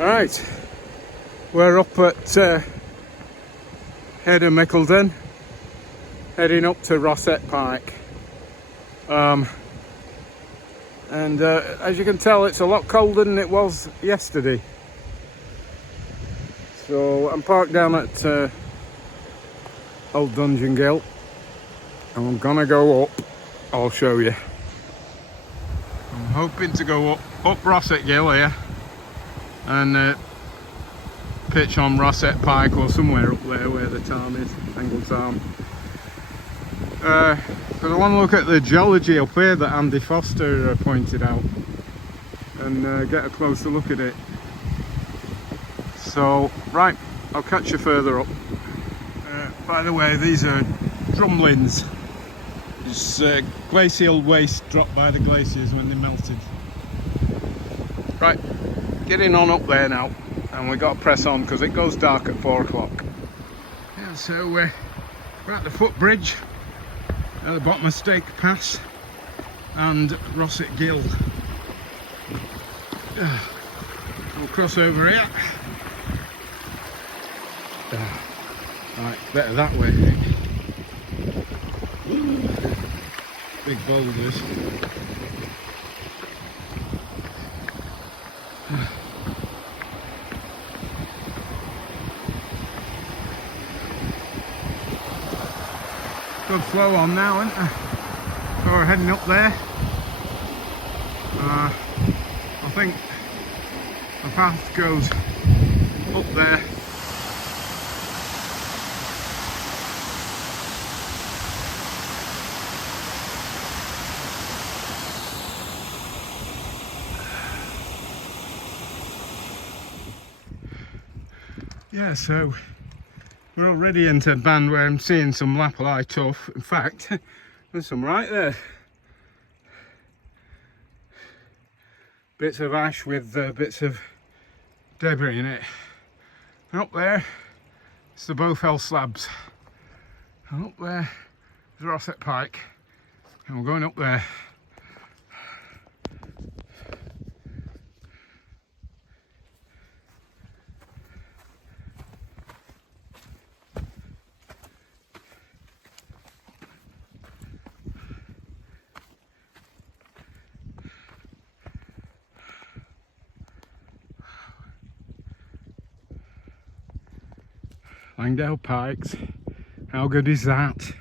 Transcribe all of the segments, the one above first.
Right, we're up at Head of Mickeldon, heading up to Rossett Pike. And as you can tell, it's a lot colder than it was yesterday. So I'm parked down at Old Dungeon Gill, and I'm gonna go up. I'll show you. I'm hoping to go up Rossett Gill here and pitch on Rossett Pike or somewhere up there where the tarn is, Angle Tarn. Because I want to look at the geology up here that Andy Foster pointed out and get a closer look at it. So, right, I'll catch you further up. By the way, these are drumlins. It's glacial waste dropped by the glaciers when they melted. Right, getting on up there now, and we've got to press on because it goes dark at 4 o'clock. Yeah, so we're at the footbridge at the bottom of Stake Pass and Rossett Gill. We'll cross over here. Right, better that way, I think. Big boulders. Good flow on now, isn't there? So we're heading up there. I think the path goes up there. Yeah, so we're already into a band where I'm seeing some lapilli tuff. In fact, there's some right there. Bits of ash with bits of debris in it. And up there, it's the Bowfell slabs. And up there is Rossett Pike. And we're going up there. Langdale Pikes, how good is that?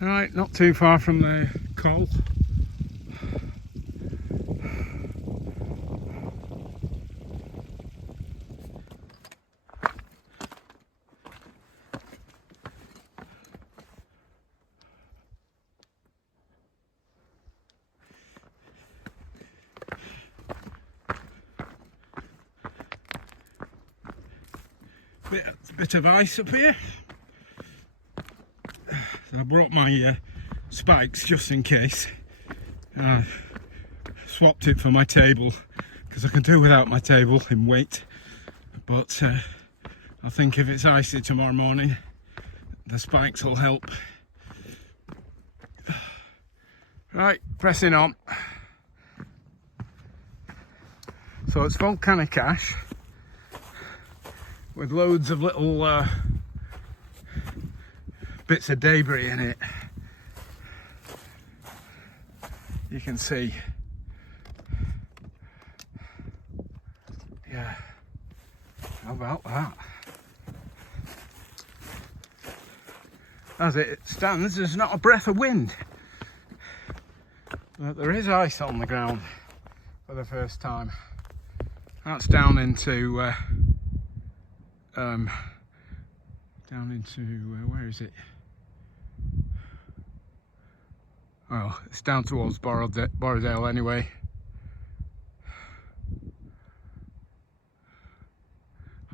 Right, not too far from the Colt. Bit of ice up here. So I brought my spikes just in case. Swapped it for my table because I can do without my table in weight. But I think if it's icy tomorrow morning, the spikes will help. Right, pressing on. So it's volcanic ash with loads of little bits of debris in it. You can see. Yeah, how about that? As it stands, there's not a breath of wind. But there is ice on the ground for the first time. That's down into where is it? Well, it's down towards Borrowdale anyway.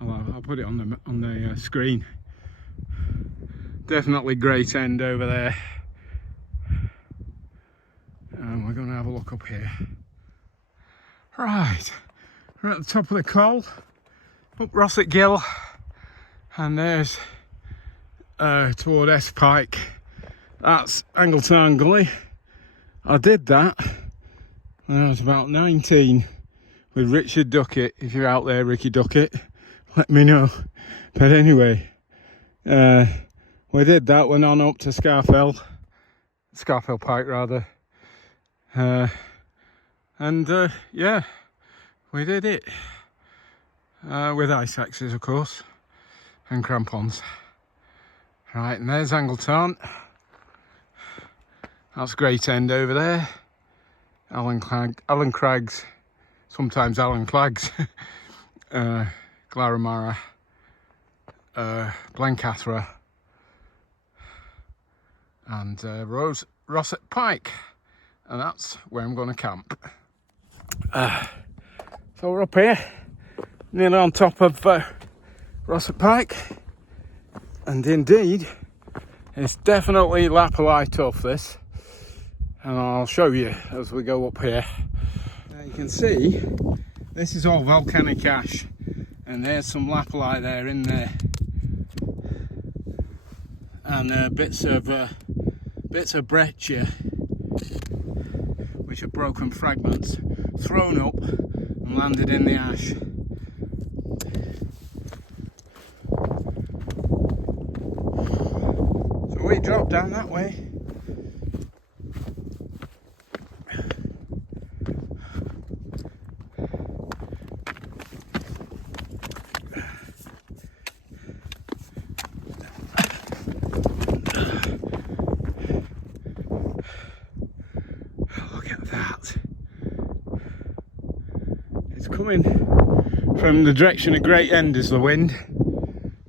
I'll put it on the screen. Definitely Great End over there. And we're going to have a look up here. Right, we're at the top of the Col, up Rossett Gill, and there's toward S Pike. That's Angle Tarn Gully. I did that when I was about 19 with Richard Duckett. If you're out there, Ricky Duckett, let me know. But anyway, we did that, went on up to Scarfell Pike rather, and yeah, we did it with ice axes, of course, and crampons. Right, and there's Angleton. That's Great End over there. Alan Crags, sometimes Alan Clags, Glaramara, Blencathra, and Rossett Pike, and that's where I'm going to camp. So we're up here, nearly on top of Rossett Pike, and indeed, it's definitely lapilli tough, this, and I'll show you as we go up here. Now you can see, this is all volcanic ash, and there's some lapilli there in there, and bits of breccia, which are broken fragments, thrown up and landed in the ash. So we drop down that way. Coming from the direction of Great End is the wind,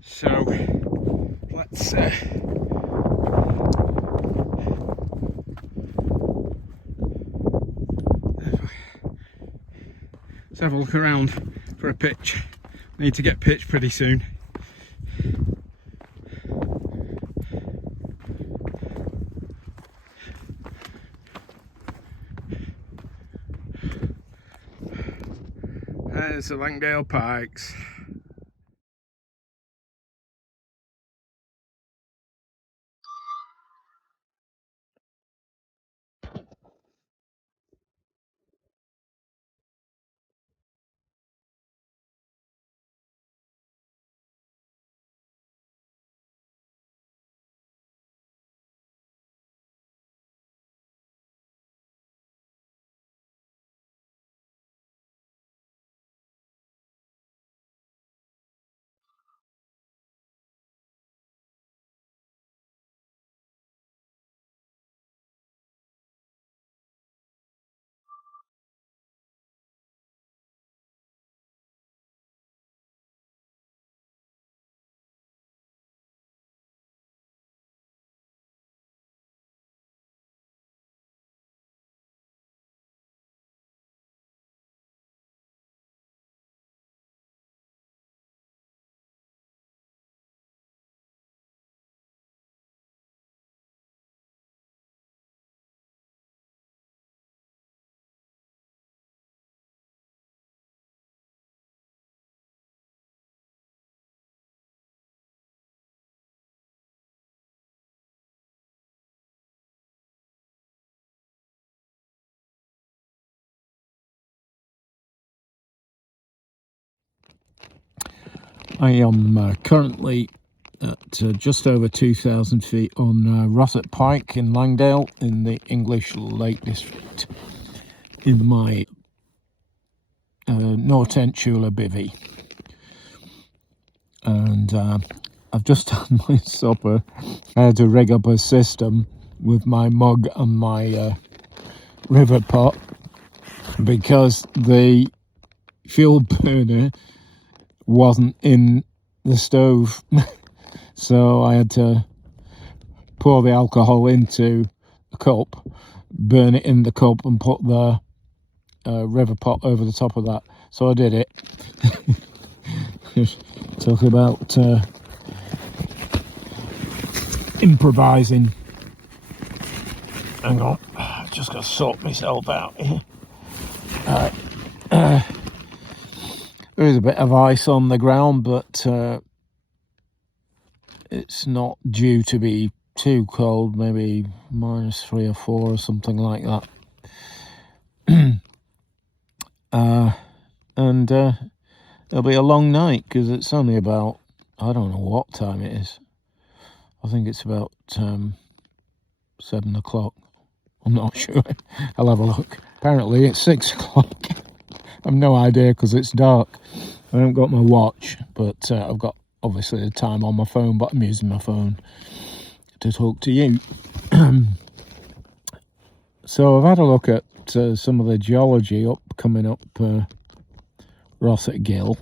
so let's have a look around for a pitch. Need to get pitched pretty soon. There's the Langdale Pikes. I am currently at just over 2,000 feet on Rossett Pike in Langdale in the English Lake District in my Nortentula bivvy, and I've just had my supper. I had to rig up a system with my mug and my river pot because the fuel burner wasn't in the stove. So I had to pour the alcohol into a cup, burn it in the cup and put the river pot over the top of that. So I did it. Talk about improvising. Hang on, I've just got to sort myself out here. There is a bit of ice on the ground, but it's not due to be too cold, maybe -3 or 4 or something like that. and it'll be a long night because it's only about, I don't know what time it is. I think it's about 7 o'clock. I'm not sure. I'll have a look. Apparently it's 6 o'clock. I've no idea because it's dark. I haven't got my watch, but I've got obviously the time on my phone, but I'm using my phone to talk to you. So I've had a look at some of the geology coming up Rosset Gill,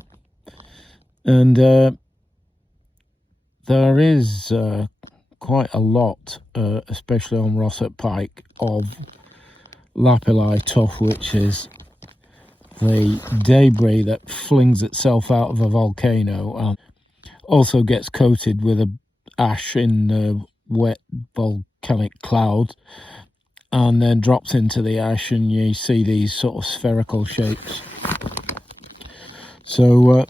and there is quite a lot, especially on Rosset Pike, of lapilli tuff, which is the debris that flings itself out of a volcano and also gets coated with a ash in wet volcanic clouds, and then drops into the ash, and you see these sort of spherical shapes. So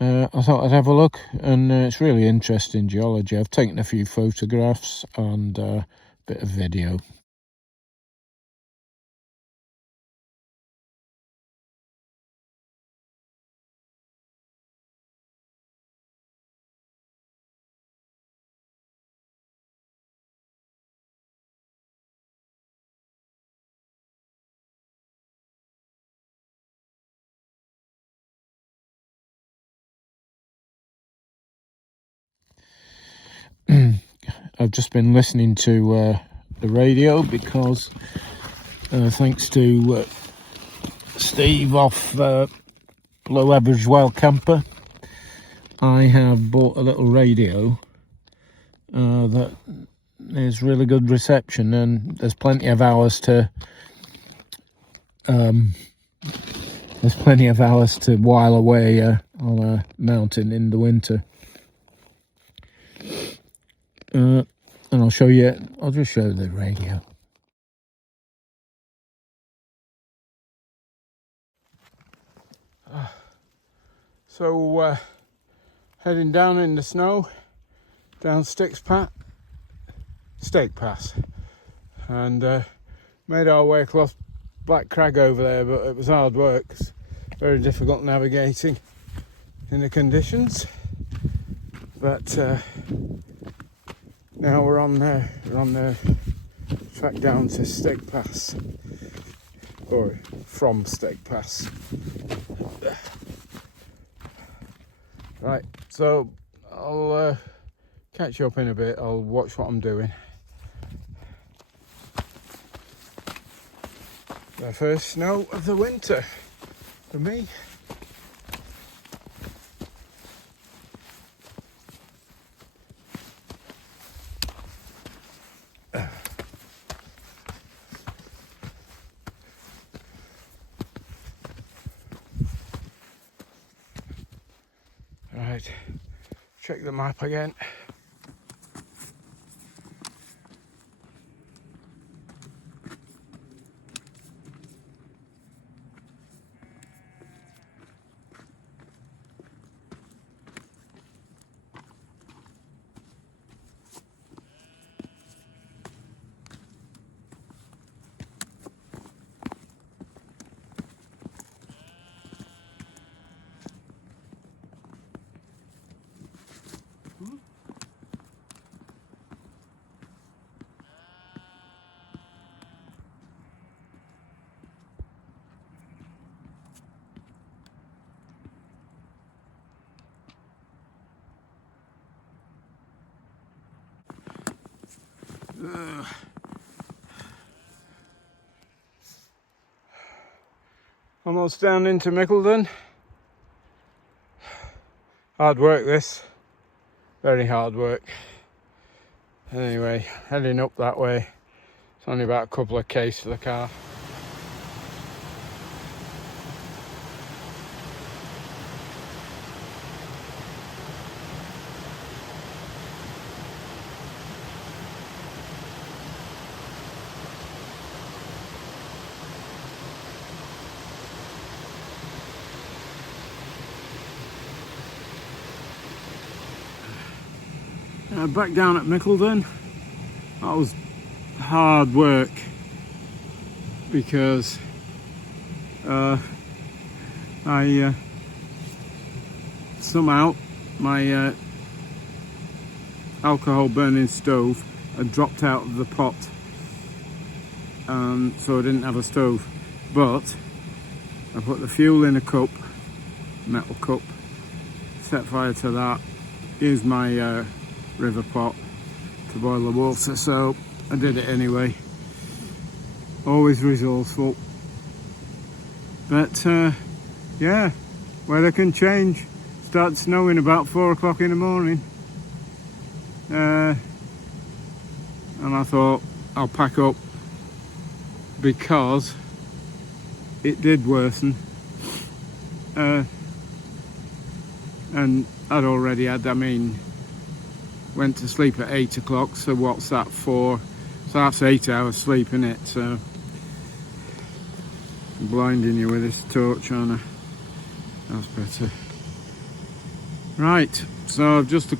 I thought I'd have a look, and it's really interesting geology. I've taken a few photographs and a bit of video. I've just been listening to the radio because thanks to Steve off Below Average Wild Camper, I have bought a little radio that is really good reception, and there's plenty of hours to while away on a mountain in the winter. And I'll just show you the radio. So heading down in the snow, down Steak Pass, and made our way across Black Crag over there, but it was hard work. It's very difficult navigating in the conditions. But now we're on the track down to Steak Pass, or from Steak Pass. Right, so I'll catch you up in a bit. I'll watch what I'm doing. The first snow of the winter for me. Right, check the map again. Almost down into Mickledon. Hard work this, very hard work. Anyway, heading up that way. It's only about a couple of k's for the car. Back down at Mickledon. That was hard work because Somehow my alcohol burning stove had dropped out of the pot, so I didn't have a stove, but I put the fuel in a cup, metal cup, set fire to that, used my river pot to boil the water, so I did it anyway. Always resourceful. But yeah, weather can change. Started snowing about 4 o'clock in the morning, and I thought I'll pack up, because it did worsen, and I'd already had, went to sleep at 8 o'clock, so what's that for? So that's 8 hours sleep, in it. So I'm blinding you with this torch, aren't I? That's better. Right, so just a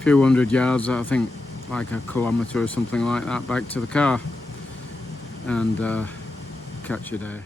few hundred yards, I think like a kilometre or something like that, back to the car, and catch you there.